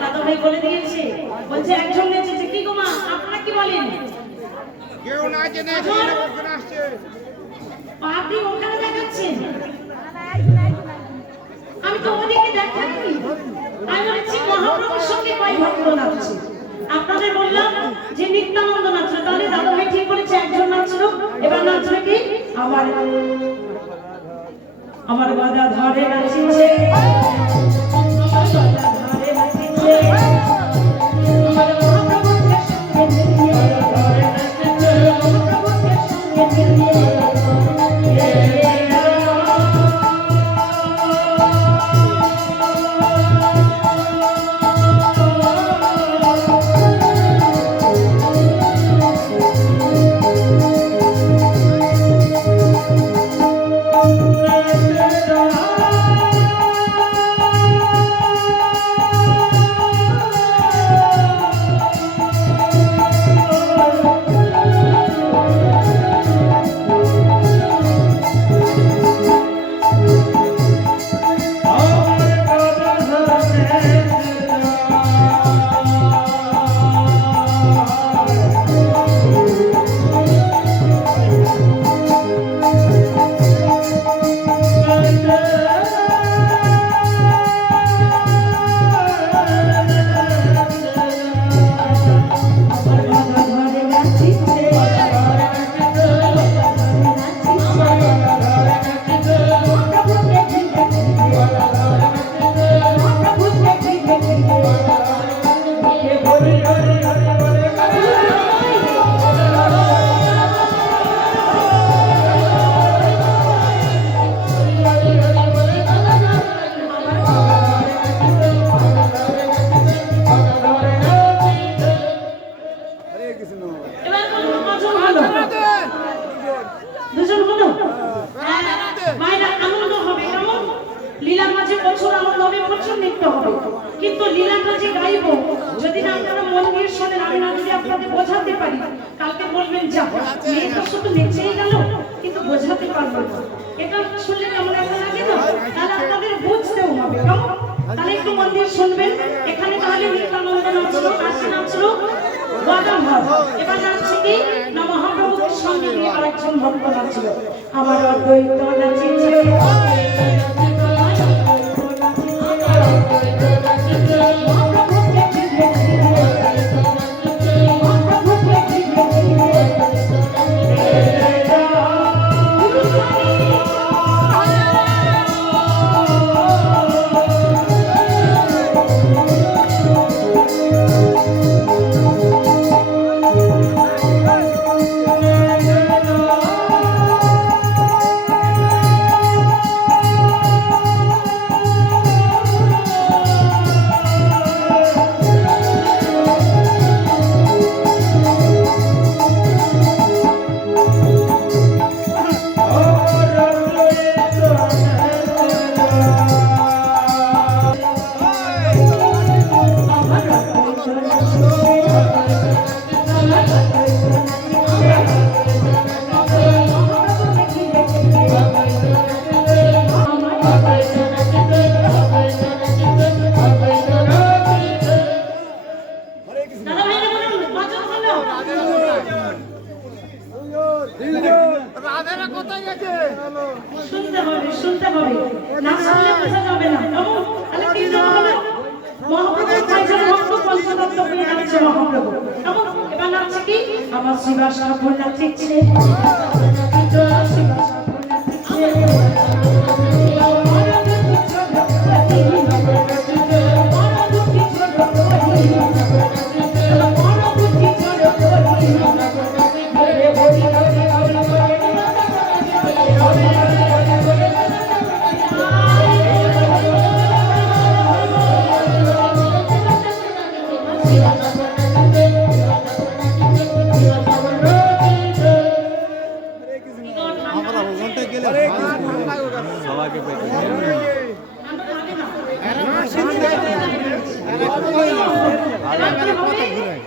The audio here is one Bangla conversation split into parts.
দাদা ভাই বলে দিয়েছে, বলছে একজন নেচেছে। কি গো মা, আপনারা কি বলেন? কেউ না জেনে আসছে। আপনি ওখানে দেখাচ্ছেন, আমি তো ওদিকে দেখাইনি। আমি বলছি মহাপ্রভুর সঙ্গে কয় ভক্ত নাচছে। আপনাদের বললাম যে নিত্যানন্দ নাচলো, তাহলে দাদা ভাই ঠিক বলেছে একজন নাচলো। এবার নাচবে কি? আমার গদা ধরে নাচিছে, ধরে নাচিছে, আমার মহাপ্রভুকে সঙ্গে নিয়ে ধরে নাচিছে, মহাপ্রভুকে সঙ্গে নিয়ে কিন্তু লীলাটা যে গাইব যদি না আপনারা মন দিয়ে শোনেন, আমি না যদি আপনাদের বোঝাতে পারি, কালকে বলবেন যা মেয়েটা শুধু নেচেই গেল কিন্তু বোঝাতে পারবো না। এটা শুনলে কেমন একটা লাগে না? তাহলে আপনাদের বুঝতেও হবে। কেমন? তাহলে একটু মন দিয়ে শুনবেন। এখানে তাহলে নিত্যানন্দ নাচলো, কাছে নাচলো গদাধর। এবার নাচছে কি না মহাপ্রভুর সঙ্গে নিয়ে আরেকজন ভক্ত নাচলো। আমার অদ্বৈত নাচিছে, শুনতে হবে না, শুনলে বোঝা যাবে না। তাহলে তিনজন হলো মহাপ্রভুর কয়জন ভক্ত পঞ্চতত্ত্ব করে নাচছে মহাপ্রভু। এবার নাচছে কি আমার শিবাস ঠাকুর নাচছে,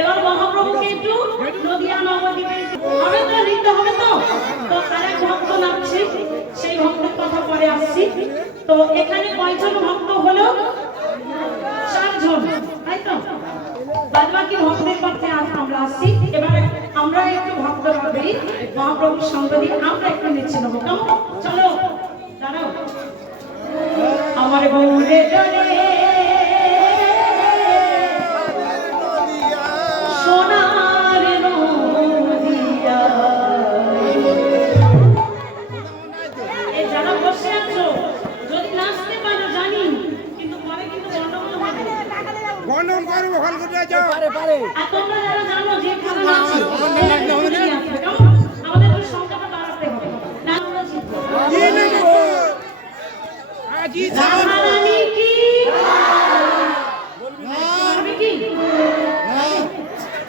এবার মহাপ্রভুকে একটু নদিয়া নবদ্বীপে হবে তো, লিখতে হবে তো। তো আরেক ভক্ত নাচছে, সেই ভক্তের কথা পরে আসছি। তো এখানে কয়জন ভক্ত হলো? 4 জন, তাই তো? বাদ বাকি ভক্তের পক্ষে আজ আমরা আসছি। এবার আমরা একটু ভক্তরা বেরি মহাপ্রভুর সঙ্গ দিয়ে আমরা একটু নিচ্ছে নেবো, কেমন? চলো দাঁড়াও। আমার গৌরে জলে সোনার নদিয়া, এই যারা বসে আছো যদি নাচতে পারো জানি, কিন্তু পরে কিন্তু গন্ডগোল হবে। গন্ডগোল করবো, হল করে যাও। আর তোমরা যারা জানো যে কোনো নাচি কেমন? আমাদের একটু সংখ্যাটা বাড়াতে হবে, না আমরা জিতবো। কি নেবো? আজি যাও। রাধারানী কি? বলবি কি?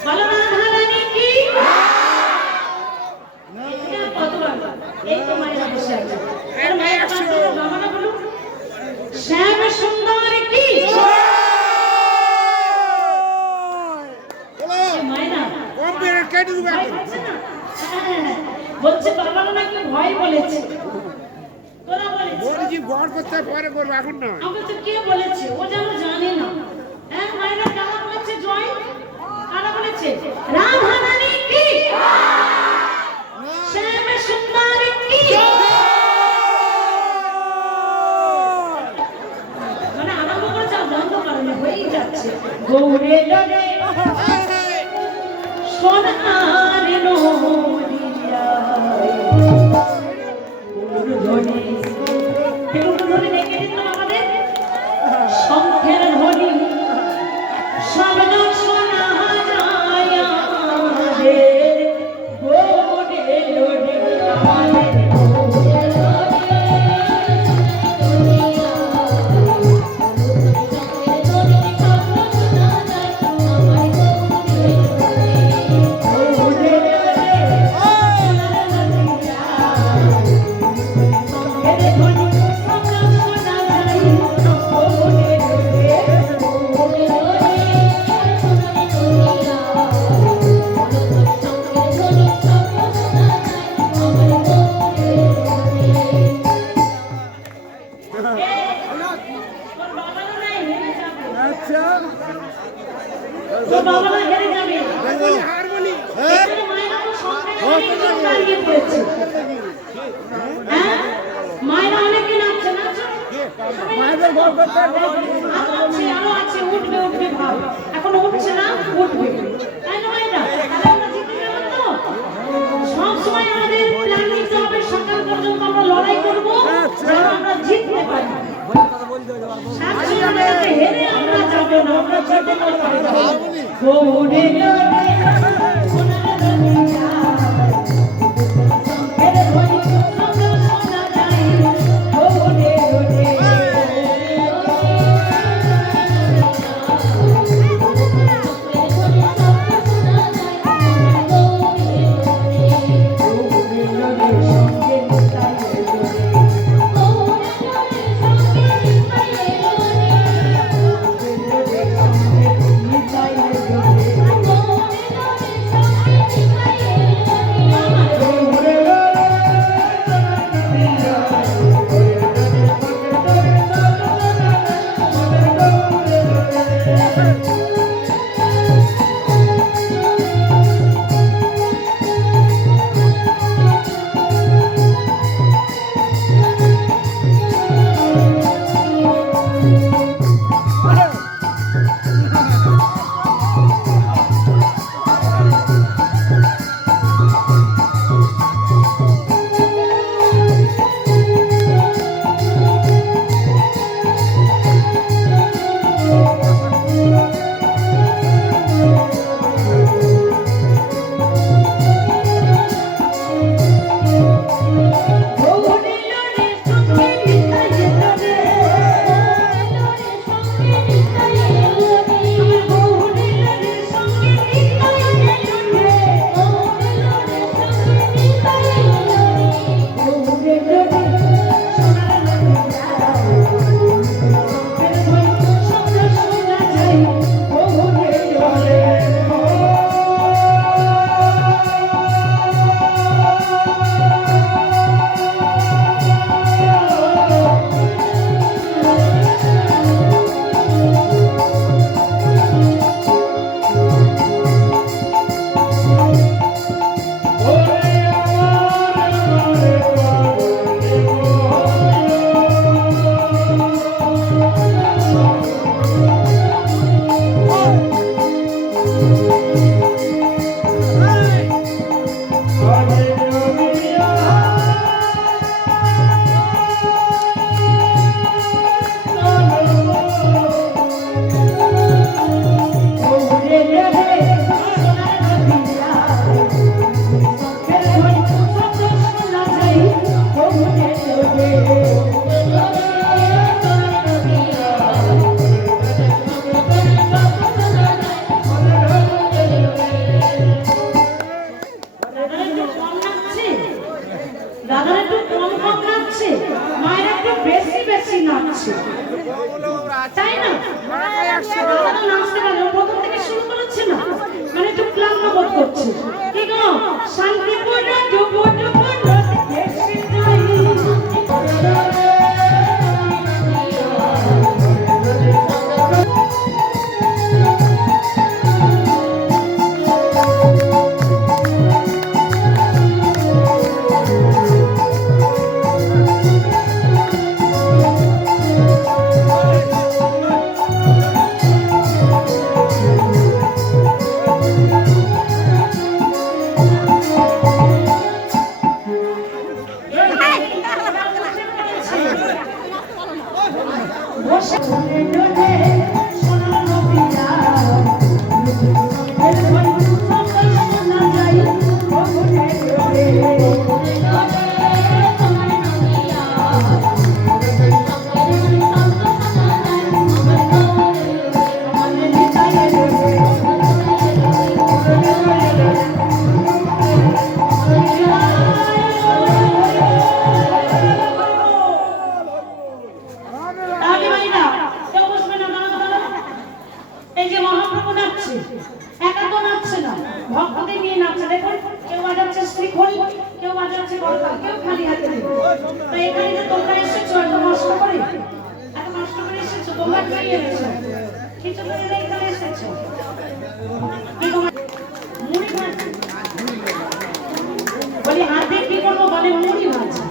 বলো রাধারানী কি? এটা কতবার? এই তো মায়ের বসে আছে। আর মায়ের পাশে বাবারা বলুন, শ্যাম সুন্দর কি? মায়েরা কম্পিউটার কেটে দেবো ভয় এখন। পাচ্ছে না? হ্যাঁ, বলছে বাবারা নাকি ভয় বলেছে। তোরা বলেছে? বলছি গড় করতে পরে করবো, এখন না। আমাকে তো কে বলেছে? ও যেন জানে না। হ্যাঁ, মায়েরা কারা বলেছে জয়? কারা বলেছে? রাধারানী কি? শ্যাম সুন্দর কি? মানে আরম্ভ করেছে আর বন্ধ করেনি, হয়েই যাচ্ছে। গৌরে লরে সোনার নদিয়া, উলুধ্বনি। একটু উলুধ্বনি দেখে দিন তো আমাদের। শঙ্খের ধ্বনি শব্দ শোনা যায় আমাদের গৌরে লরে, আমাদের গৌরে লরে। আচ্ছা তোর বাবারা হেরে যাবে। হারমোনি এখানে মায়েরা তো সন্তানের দাঁড়িয়ে পড়েছে। হ্যাঁ? মায়েরা অনেকে নাচছে, নাচো। মায়েদের গড় করতে আরো আছে, উঠবে উঠবে ভাব। এখন উঠছে না, উঠবে। তাই না মায়েরা? তাহলে আমরা জিতে যাবো তো? সবসময় আমাদের প্ল্যান নিতে হবে, সকাল পর্যন্ত আমরা লড়াই করবো, যেন আমরা জিততে পারি। সাতজনের কাছে হেরে আমরা যাবো না, আমরা জিতে পারবো। গৌরে লড়ে সোনার নদিয়া, শঙ্খের ধ্বনি শব্দ শোনা যায় গৌরে লড়ে। Oh নাচছে, তাই না? দাদারা নাচতে পারলো, প্রথম থেকে শুরু করেছে না, মানে একটু ক্লান্ত বোধ করছে। কি গো, শান্তিপুর ডুবো ডুবো নদী এসে যাই। বসে ডোলে সোনার নদিয়া, এর বন্ধু সকল শোনা যায় ওরে ওরে। তাহলে ভাইরা কেউ বসবে না, দাঁড়াও দাঁড়াও। এই যে মহাপ্রভু নাচছে, একা তো নাচছে না, ভক্তদের নিয়ে নাচছে। দেখুন, কেউ বাজাচ্ছে শ্রীখোল, কেউ বাজাচ্ছে করতাল, কেউ খালি হাতে। তো এখানে যে তোমরা এসেছো এত কষ্ট করে, এসেছো, তোমরা কি এনেছো? কিছু তো এখানে এসেছো, কি তোমরা মুড়ি খাচ্ছ? বলি হাতে কি করবো, বলে মুড়ি ভাজা।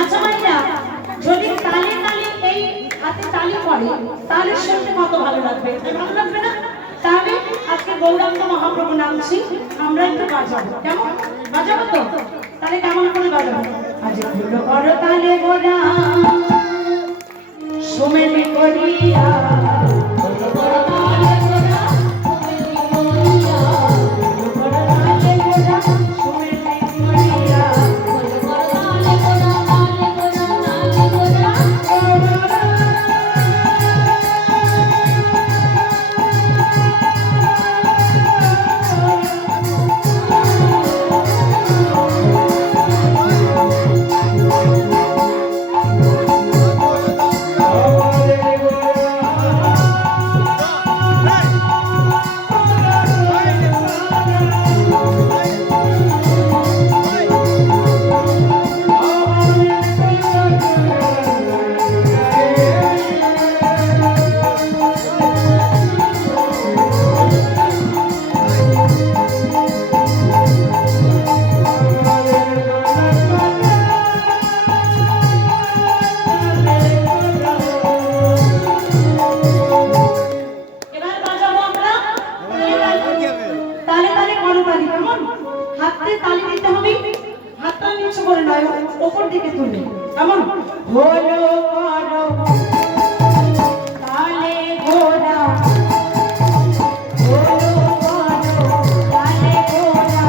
আচ্ছা ভাইরা, যদি তালে তালে এই হাতে তালি পড়ে তাহলে শুনতে কত ভালো লাগবে, ভালো লাগবে না? তাহলে আজকে গৌরাঙ্গ মহাপ্রভু নামছি, আমরা একটু বাজাবো, কেমন? বাজাবো তো? তাহলে কেমন করে বাজাবো? আজ ফুলো বড় তালে গোরা সুমেলি করিয়া, ফুলো বড় তালে গোরা সুমেলি করিয়া, ফুলো বড় তালে গোরা সুমেলি করিয়া, ফুলো বড় তালে গোরা তালে গোরা তালে গোরা। তালি দিতে হবে, হাতটা নিচু করে নয়, উপর দিকে তুলে, কেমন? হলো করো তালে ঘোড়া, হলো করো তালে ঘোড়া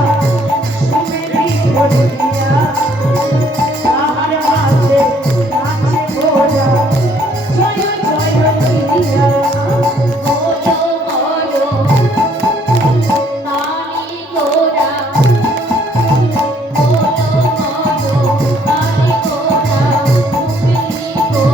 সুমেলি করিয়া, তাহার মাঝে নাচে ঘোড়া জয় জয় করিয়া। Oh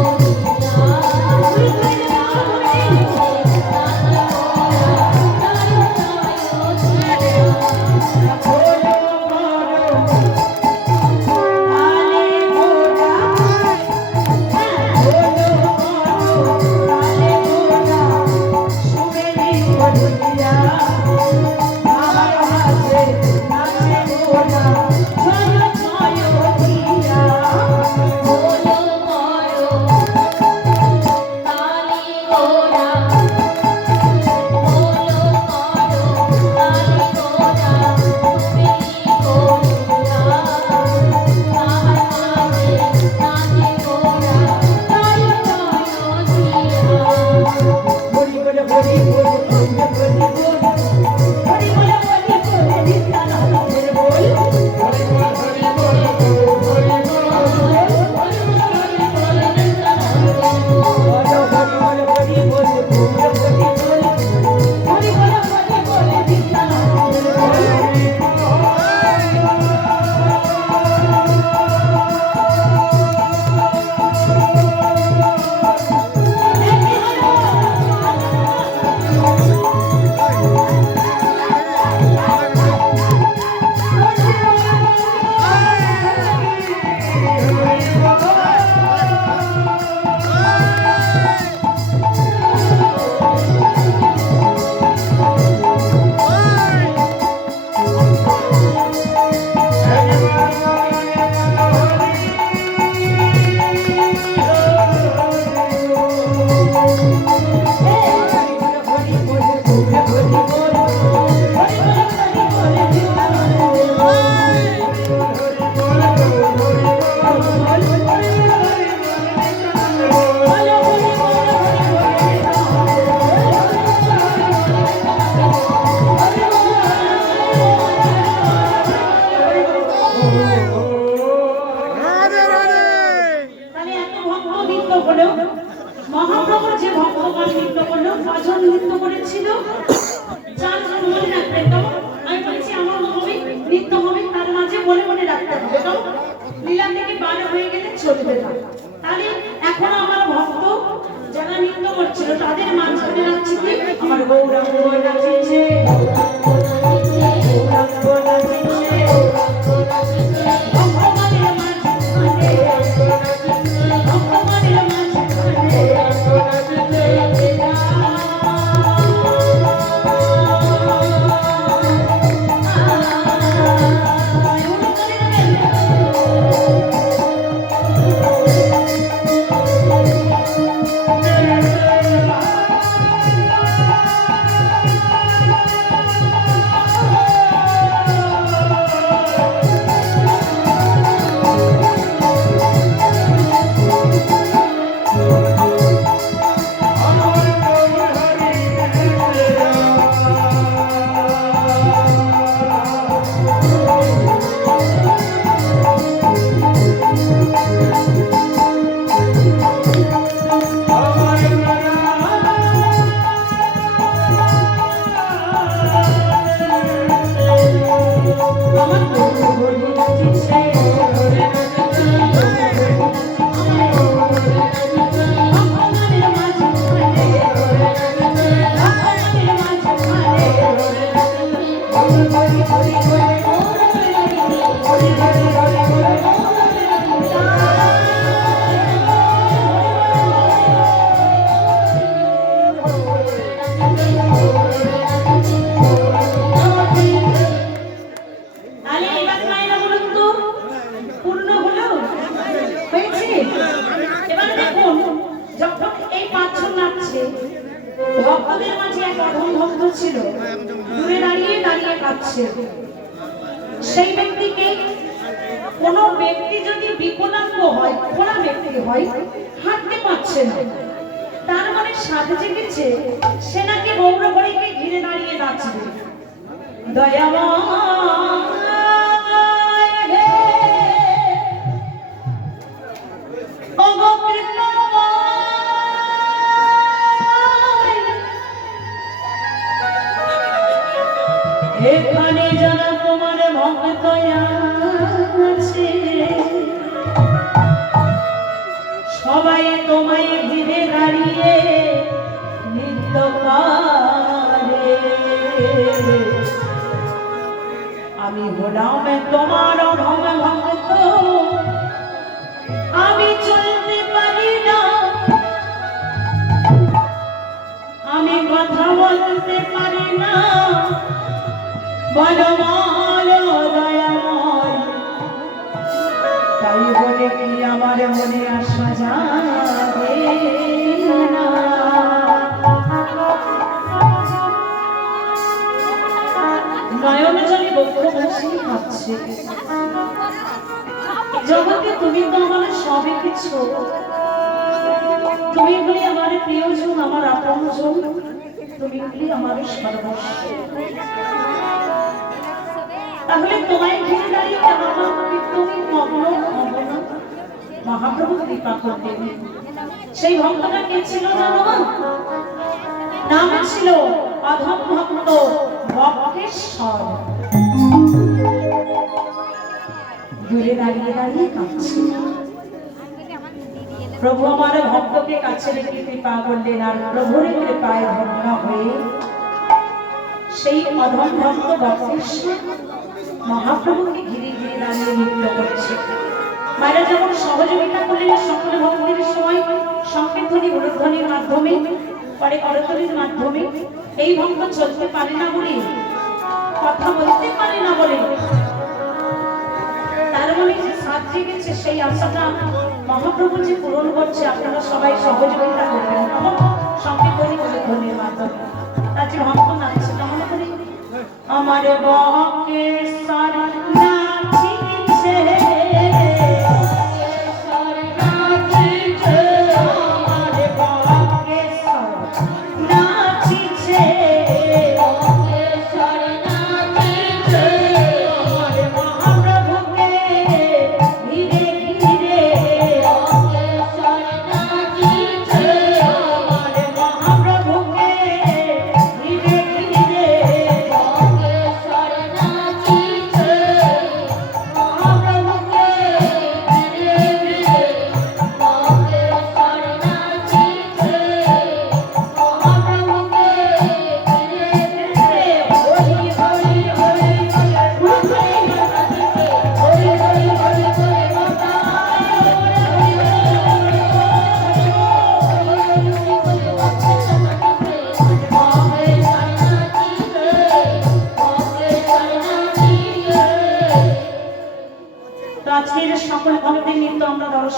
ভক্ত নৃত্য হলো, মহাপ্রভুর যে ভক্তগণ নৃত্য করলো, কজন নৃত্য করেছিল? 4 জন। মনে রাখবেন তো? আমি বলছি আমার হবে নৃত্য হবে, তার মাঝে মনে মনে রাখতে হবে তো। লীলা থেকে বার হয়ে গেলে চলবে না। তাহলে এখন আমার ভক্ত যারা নৃত্য করছিল তাদের মাঝখানে রাখছি কি আমার গৌরাঙ্গ নাচিছে, গৌরাঙ্গ নাচিছে, ভগবানের মাঝখানে, ভগবানের মাঝখানে ভক্তদের মাঝে এক অধম ভক্ত ছিল, দূরে দাঁড়িয়ে দাঁড়িয়ে কাঁদছে। সেই ব্যক্তিকে কোন ব্যক্তি যদি বিকলাঙ্গ হয়, খোলা ব্যক্তি হয়, হাঁটতে পারছে না, তার মানে সাধ জেগেছে, সে নাকি গৌরহরিকে ঘিরে দাঁড়িয়ে নাচবে। দয়াময় হে ওগো এখানে যারা তোমার ভক্ত আছে সবাই তোমায় ঘিরে দাঁড়িয়ে নৃত্য করে। আমি হলাম তোমার অধম ভক্ত, আমি চলতে পারি না, আমি কথা বলতে পারি না, বলো বলো দয়াময়, তাই বলে কি আমার মনে আসা যাবে না? নয়ন জলে বক্ষ বসে ভাবছে, জগতে তুমি তো আমার সবই কিছু, তুমি বলি আমার প্রিয়জন, আমার আপনজন, তুমি বলি আমার সর্বস্ব। তাহলে তোমায় ঘিরে দাঁড়িয়ে আমাকে তুমি মগ্ন হব না? মহাপ্রভু কৃপা করতেন। সেই ভক্তটা কে ছিল জানো? নাম ছিল অধম ভক্ত বক্রেশ্বর। দূরে দাঁড়িয়ে দাঁড়িয়ে কাঁদছে। প্রভু আমার ভক্তকে কাছে রেখে কৃপা করলেন, আর প্রভুর কৃপায় ধন্য হয়ে সেই অধম ভক্ত বক্রেশ্বর মহাপ্রভুকে ঘিরে ঘিরে দাঁড়িয়ে নৃত্য করছে। মায়েরা যেমন সহযোগিতা করলেন সকল ভক্তের সময় সংকীর্তনী উলুধ্বনির মাধ্যমে, পরে করতলীর মাধ্যমে। এই ভক্ত চলতে পারে না বলে, কথা বলতে পারে না বলে, তার মনে যে সাথ জেগেছে সেই আশাটা মহাপ্রভু যে পূরণ করছে। আপনারা সবাই সহযোগিতা করবেন সংকীর্তনী উলুধ্বনির মাধ্যমে। তার যে ভক্ত নাচছে কেমন করে আমার বক্রেশ্বর নাচিছে, মহাপ্রভুকে ঘিরে ঘিরে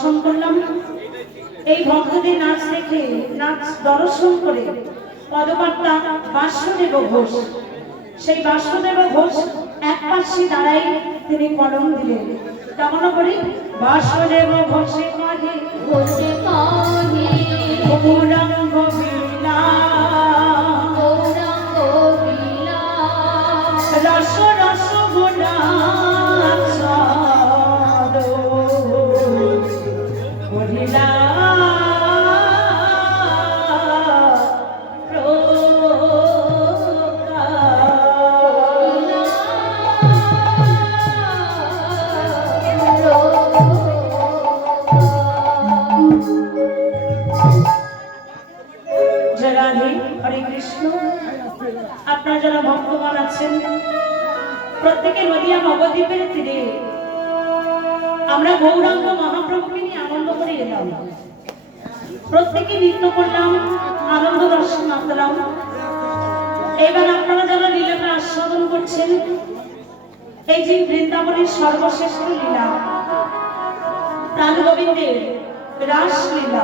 দর্শন করলাম। এই ভক্তদের নাচ দেখে, নাচ দর্শন করে পদকর্তা বাসুদেব ঘোষ, সেই বাসুদেব ঘোষ এক পাশে দাঁড়াই তিনি কলম দিলেন। কেমন করি? বাসুদেব ঘোষে কাজে ঘোষে কাহে গৌরাঙ্গ বিলা গৌরাঙ্গ বিলা রস রস গোলা করিলা হরে কৃষ্ণ। আপনারা যারা ভক্তগণ আছেন প্রত্যেকে নদিয়া নবদ্বীপের তীরে আমরা গৌরাঙ্গ মহাপ্রভুকে নিয়ে আনন্দ করে এলাম। প্রত্যেকে নৃত্য করলাম, আনন্দ দর্শন মাতলাম। এবার আপনারা যারা লীলাটা আস্বাদন করছেন, এই যে বৃন্দাবনের সর্বশ্রেষ্ঠ লীলা প্রাণ গোবিন্দের রাস লীলা,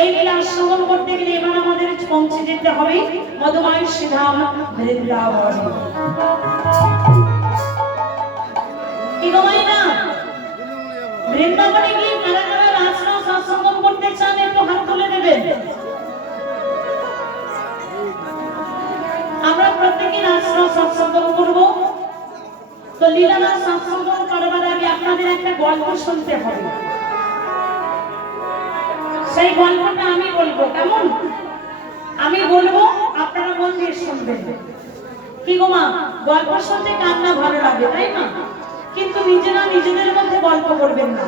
এই লীলা আস্বাদন করতে গেলে এবার আমাদের পৌঁছে যেতে হবে মধুমায়ী ধাম বৃন্দাবন। কি গো মাইনা, বৃন্দাবনে গিয়ে কারা কারা রাসরাস সৎসঙ্গ করতে চান একটু হাত তুলে দেবেন। আমরা প্রত্যেকে রাসরাস সৎসঙ্গ করব। তো লীলা রাস সৎসঙ্গ করবার আগে আপনাদের একটা গল্প শুনতে হবে। সেই গল্পটা আমি বলবো, কেমন? আমি বলবো, আপনারা মন দিয়ে শুনবেন। কি গো মা, গল্প শুনতে কার না ভালো লাগে, তাই না? কিন্তু নিজেরা নিজেদের মধ্যে গল্প করবেন না।